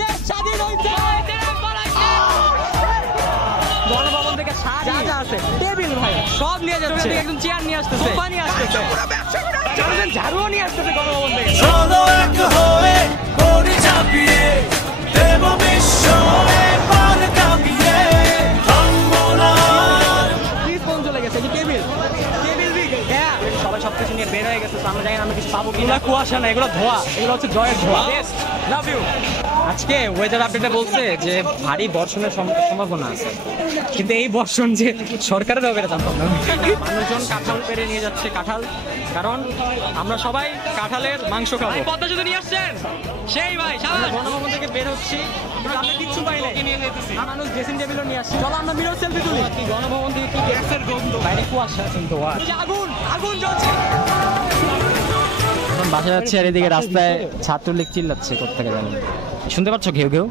দেশ স্বাধীন হয়েছে। গণভবন থেকে যা যা আছে টেবিল ভাই সব নিয়ে যাচ্ছে, একদম চেয়ার নিয়ে আসতেছে, সোফা নিয়ে আসতেছে, ঝাড়ুও নিয়ে আসতেছে গণভবন থেকে। চলো এক হয়ে করি ঝাঁপিয়ে দেব বিশ্বরে পার কাঁপিয়ে থামবো না। প্লিজ ফোন চলে গেছে কি টেবিল হ্যাঁ সবাই সবকিছু নিয়ে বের হয়ে গেছে। আমরা জানি না আমরা কিছু পাবো কি না। কুয়াশা না, এগুলো ধোয়া, এগুলো হচ্ছে জয়ের ধোয়া। Love you. আজকে ওয়েদার আপডেটে বলছে যে ভারী বর্ষণের সম্ভাবনা আছে, কিন্তু এই বর্ষণ যে সরকারের হবে এটা জানতাম না। মানুষজন কাঁঠাল পেরে নিয়ে যাচ্ছে, কাঁঠাল, কারণ আমরা সবাই কাঁঠালের মাংস খাবো। পদ্মা যদি নিয়ে আসছেন সেই ভাই গণভবন থেকে বের হচ্ছি, কিন্তু আমরা কিচ্ছু পাই না। মানুষ ড্রেসিং টেবিলও নিয়ে আসছি। চলো আমরা মিরর সেলফি তুলি। কি গণভবন থেকে কি গ্যাসের গন্ধ, বাইরে কুয়াশা কিন্তু আগুন আগুন জ্বলছে। বাসা যাচ্ছে আর এদিকে রাস্তায় ছাত্রলীগ চিল্লাচ্ছে কোথা থেকে জানি, শুনতে পাচ্ছ ঘেউ ঘেউ।